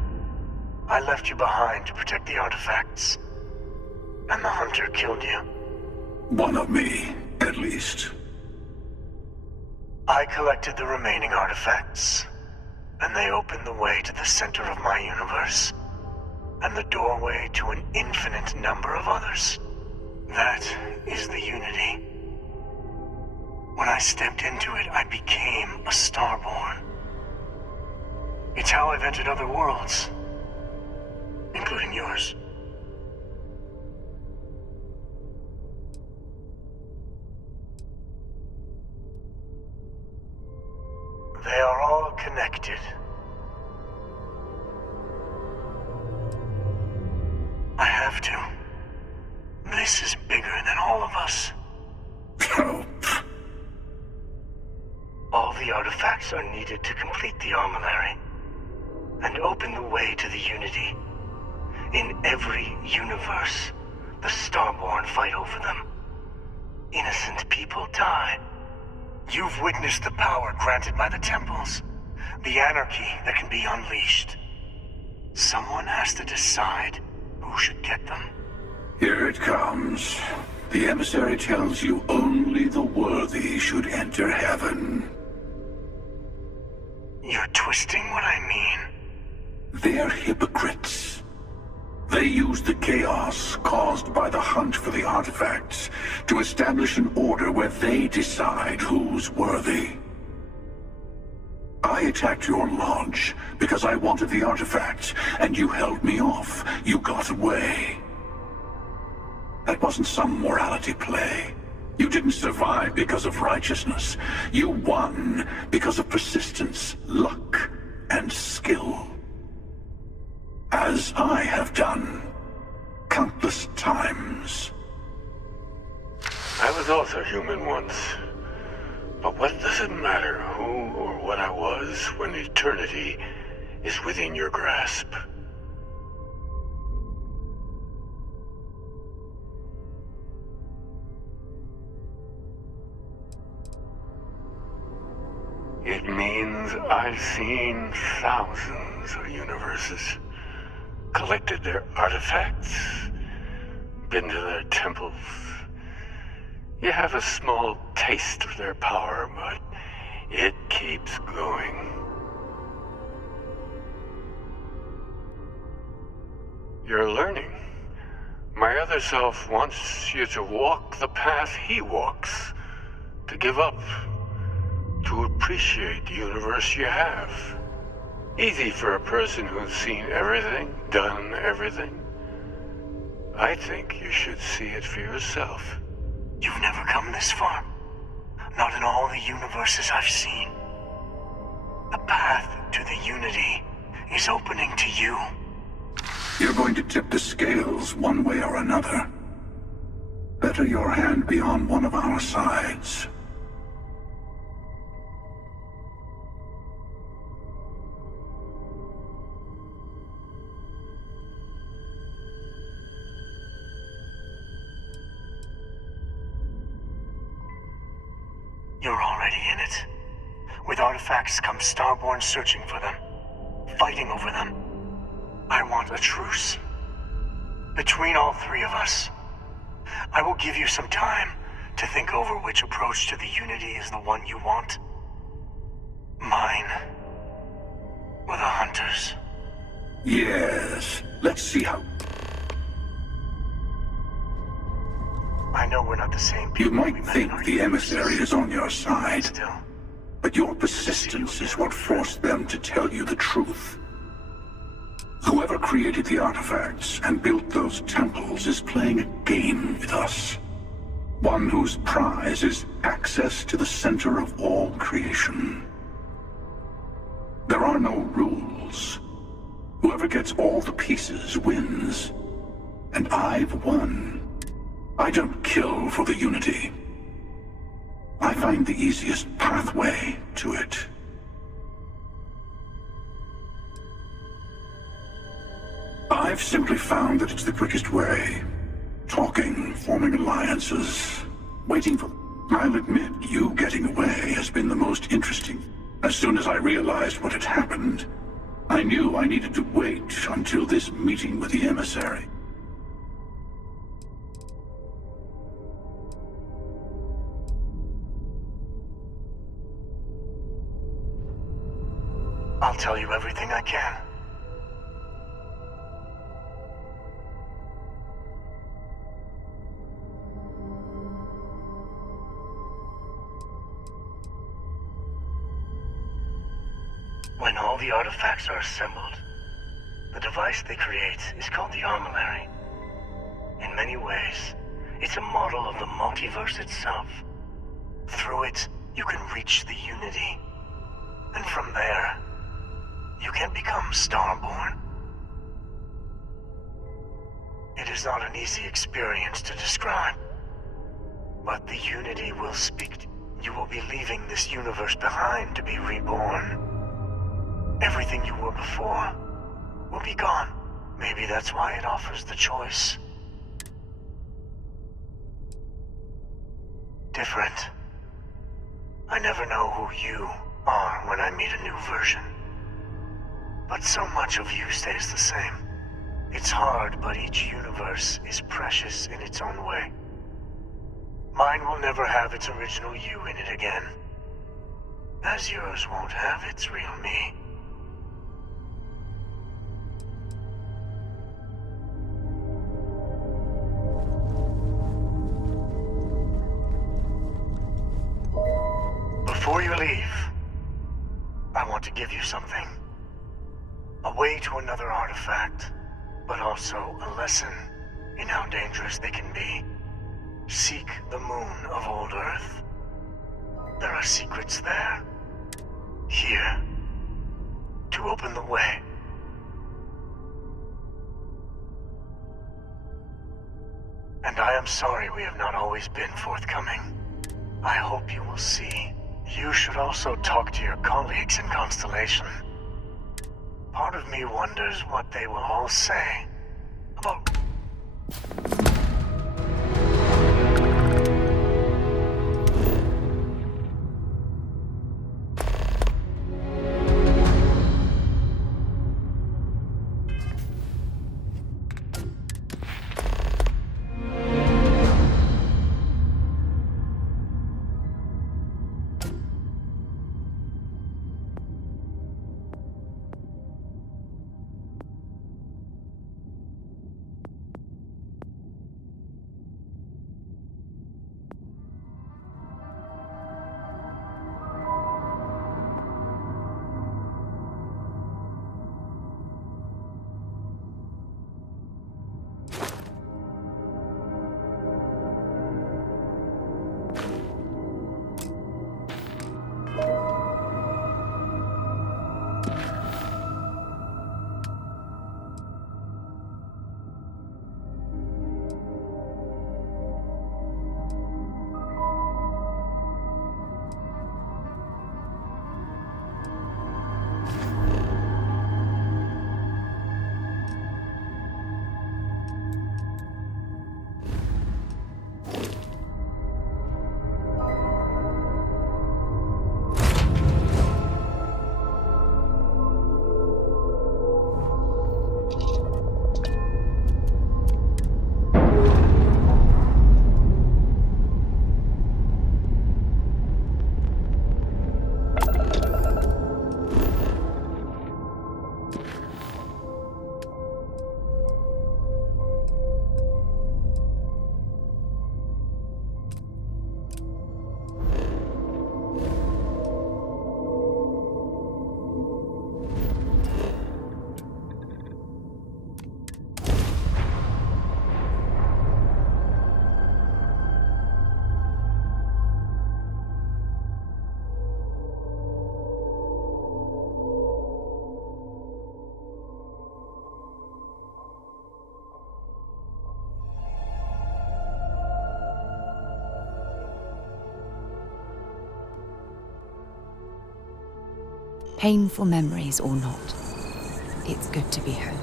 I left you behind to protect the artifacts. And the Hunter killed you. One of me, at least. I collected the remaining artifacts, and they opened the way to the center of my universe, and the doorway to an infinite number of others. That is the Unity. When I stepped into it, I became a Starborn. It's how I've entered other worlds, including yours. They are all connected. I have to. This is bigger than all of us. All the artifacts are needed to complete the armillary and open the way to the Unity. In every universe, the Starborn fight over them. Innocent people die. You've witnessed the power granted by the temples, the anarchy that can be unleashed. Someone has to decide who should get them. Here it comes. The emissary tells you only the worthy should enter heaven. You're twisting what I mean. They're hypocrites. They use the chaos caused by the hunt for the artifacts to establish an order where they decide who's worthy. I attacked your lodge because I wanted the artifacts, and you held me off. You got away. That wasn't some morality play. You didn't survive because of righteousness. You won because of persistence, luck, and skill. As I have done countless times. I was also human once. But what does it matter who or what I was when eternity is within your grasp? It means I've seen thousands of universes, collected their artifacts, been to their temples. You have a small taste of their power, but it keeps going. You're learning. My other self wants you to walk the path he walks, to give up, to appreciate the universe you have. Easy for a person who's seen everything, done everything. I think you should see it for yourself. You've never come this far. Not in all the universes I've seen. The path to the Unity is opening to you. You're going to tip the scales one way or another. Better your hand be on one of our sides. You're already in it. With artifacts comes Starborn searching for them, fighting over them. I want a truce. Between all three of us. I will give you some time to think over which approach to the Unity is the one you want. Mine. Or the Hunters. Yes. Let's see how... I know we're not the same people. You might think the emissary is on your side, but your persistence is what forced them to tell you the truth. Whoever created the artifacts and built those temples is playing a game with us. One whose prize is access to the center of all creation. There are no rules. Whoever gets all the pieces wins. And I've won. I don't kill for the Unity. I find the easiest pathway to it. I've simply found that it's the quickest way. Talking, forming alliances, waiting for... I'll admit, you getting away has been the most interesting. As soon as I realized what had happened, I knew I needed to wait until this meeting with the emissary. I'll tell you everything I can. When all the artifacts are assembled, the device they create is called the Armillary. In many ways, it's a model of the multiverse itself. Through it, you can reach the Unity. And from there, you can become Starborn. It is not an easy experience to describe, but the Unity will speak. You will be leaving this universe behind to be reborn. Everything you were before will be gone. Maybe that's why it offers the choice. Different. I never know who you are when I meet a new version. But so much of you stays the same. It's hard, but each universe is precious in its own way. Mine will never have its original you in it again. As yours won't have its real me. Before you leave, I want to give you something. A way to another artifact, but also a lesson in how dangerous they can be. Seek the moon of old Earth. There are secrets there. Here. To open the way. And I am sorry we have not always been forthcoming. I hope you will see. You should also talk to your colleagues in Constellation. Part of me wonders what they will all say about... Painful memories or not, it's good to be home.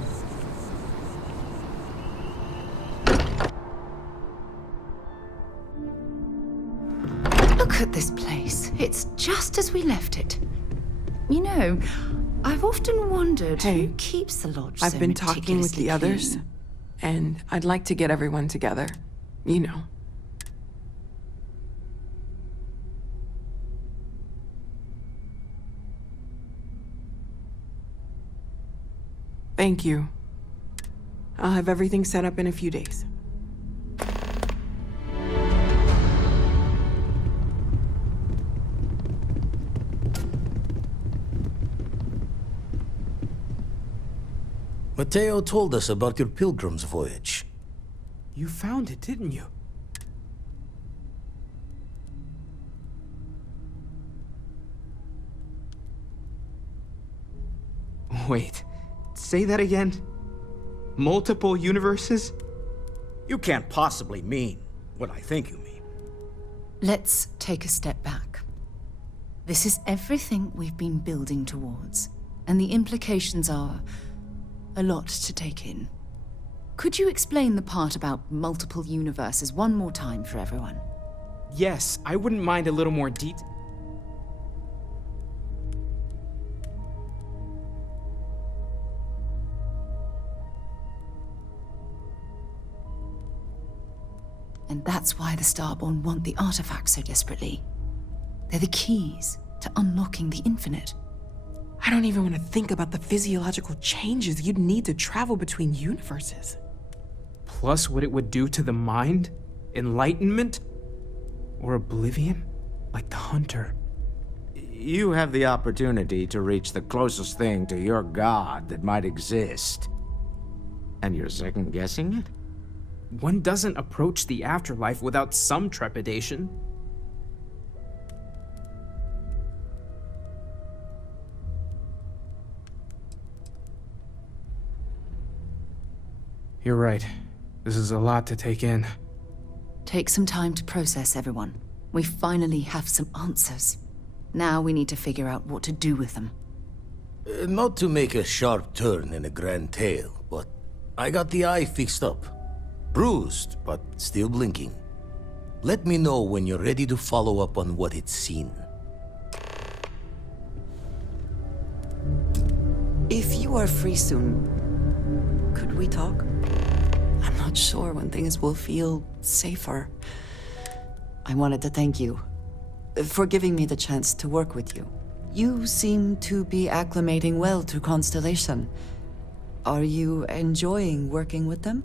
Look at this place. It's just as we left it. You know, I've often wondered who keeps the lodge I've so been talking with the meticulously others, clean. and I'd like to get everyone together. You know. Thank you. I'll have everything set up in a few days. Mateo told us about your pilgrim's voyage. You found it, didn't you? Wait, say that again? Multiple universes? You can't possibly mean what I think you mean. Let's take a step back. This is everything we've been building towards, and the implications are a lot to take in. Could you explain the part about multiple universes one more time for everyone? Yes, I wouldn't mind a little more detail. And that's why the Starborn want the artifacts so desperately. They're the keys to unlocking the infinite. I don't even want to think about the physiological changes you'd need to travel between universes. Plus what it would do to the mind? Enlightenment? Or oblivion? Like the Hunter. You have the opportunity to reach the closest thing to your god that might exist. And you're second-guessing it? One doesn't approach the afterlife without some trepidation. You're right. This is a lot to take in. Take some time to process, everyone. We finally have some answers. Now we need to figure out what to do with them. Not to make a sharp turn in a grand tale, but I got the eye fixed up. Bruised, but still blinking. Let me know when you're ready to follow up on what it's seen. If you are free soon, could we talk? I'm not sure when things will feel safer. I wanted to thank you for giving me the chance to work with you. You seem to be acclimating well to Constellation. Are you enjoying working with them?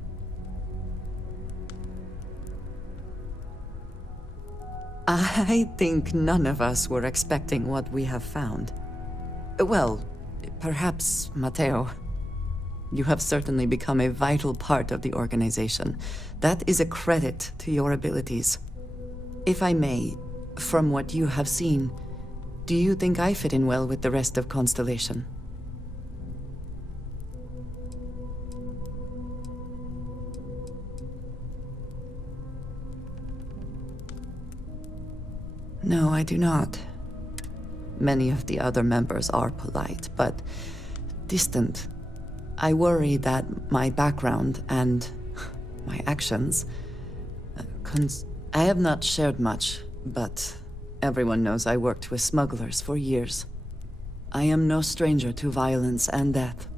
I think none of us were expecting what we have found. Well, perhaps Mateo. You have certainly become a vital part of the organization. That is a credit to your abilities. If I may, from what you have seen, do you think I fit in well with the rest of Constellation? No, I do not. Many of the other members are polite, but distant. I worry that my background and my actions... I have not shared much, but everyone knows I worked with smugglers for years. I am no stranger to violence and death.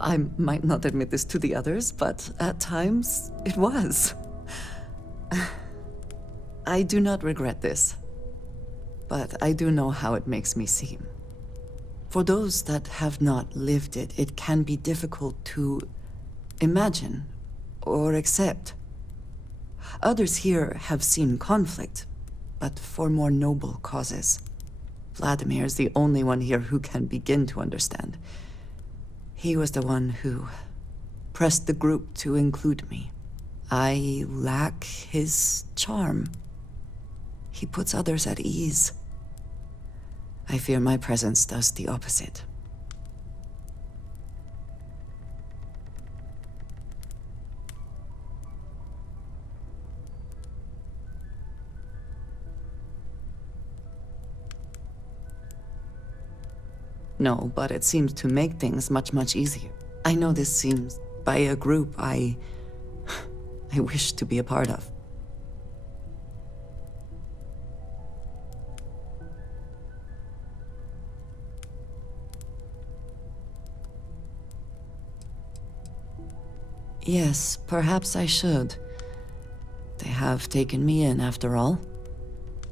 I might not admit this to the others, but at times, it was. I do not regret this, but I do know how it makes me seem. For those that have not lived it, it can be difficult to imagine or accept. Others here have seen conflict, but for more noble causes. Vladimir is the only one here who can begin to understand. He was the one who pressed the group to include me. I lack his charm. He puts others at ease. I fear my presence does the opposite. No, but it seems to make things much, much easier. I know this seems by a group I wish to be a part of. Yes, perhaps I should. They have taken me in, after all.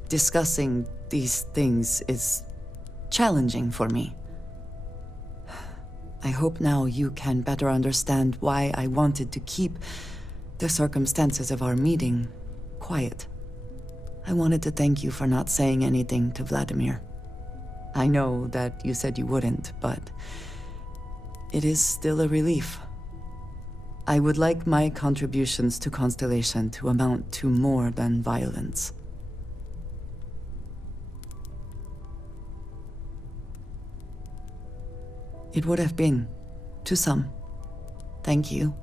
Discussing these things is challenging for me. I hope now you can better understand why I wanted to keep the circumstances of our meeting quiet. I wanted to thank you for not saying anything to Vladimir. I know that you said you wouldn't, but it is still a relief. I would like my contributions to Constellation to amount to more than violence. It would have been, to some. Thank you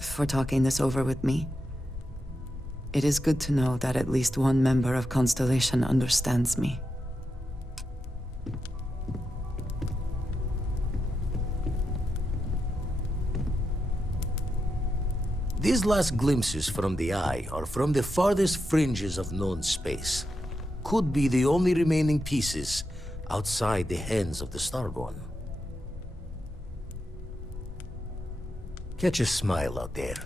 for talking this over with me. It is good to know that at least one member of Constellation understands me. These last glimpses from the Eye are from the farthest fringes of known space. Could be the only remaining pieces outside the hands of the Starborn. Catch a smile out there.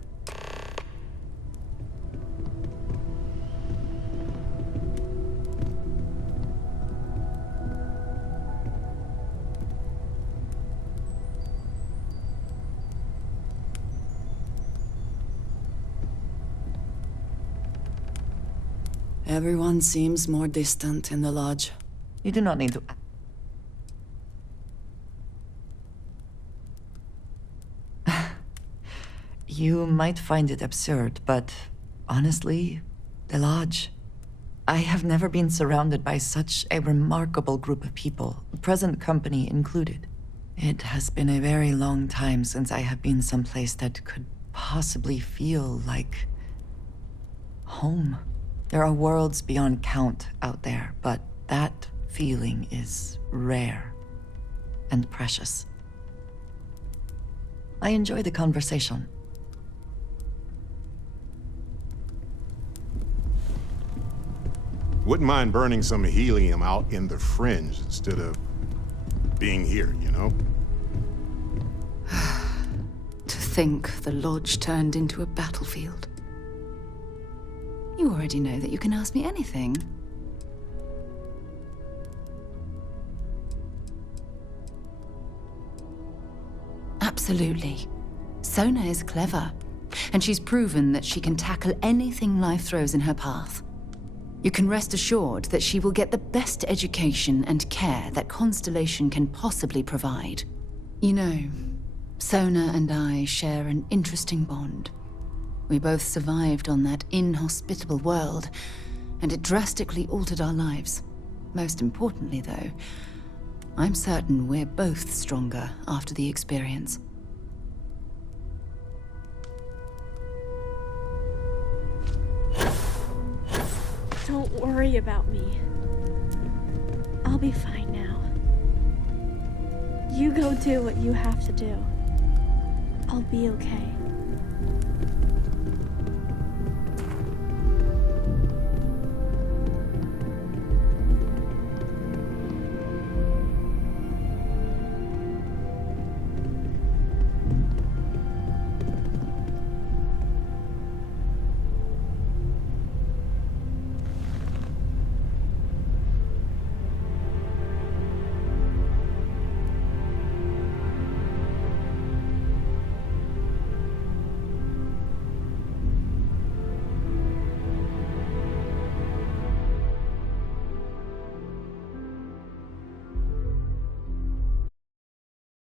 Everyone seems more distant in the lodge. You do not need to... You might find it absurd, but honestly, the lodge... I have never been surrounded by such a remarkable group of people, present company included. It has been a very long time since I have been someplace that could possibly feel like... home. There are worlds beyond count out there, but that feeling is rare and precious. I enjoy the conversation. Wouldn't mind burning some helium out in the fringe instead of being here, you know? To think the lodge turned into a battlefield. You already know that you can ask me anything. Absolutely. Sona is clever, and she's proven that she can tackle anything life throws in her path. You can rest assured that she will get the best education and care that Constellation can possibly provide. You know, Sona and I share an interesting bond. We both survived on that inhospitable world, and it drastically altered our lives. Most importantly, though, I'm certain we're both stronger after the experience. Don't worry about me. I'll be fine now. You go do what you have to do. I'll be okay.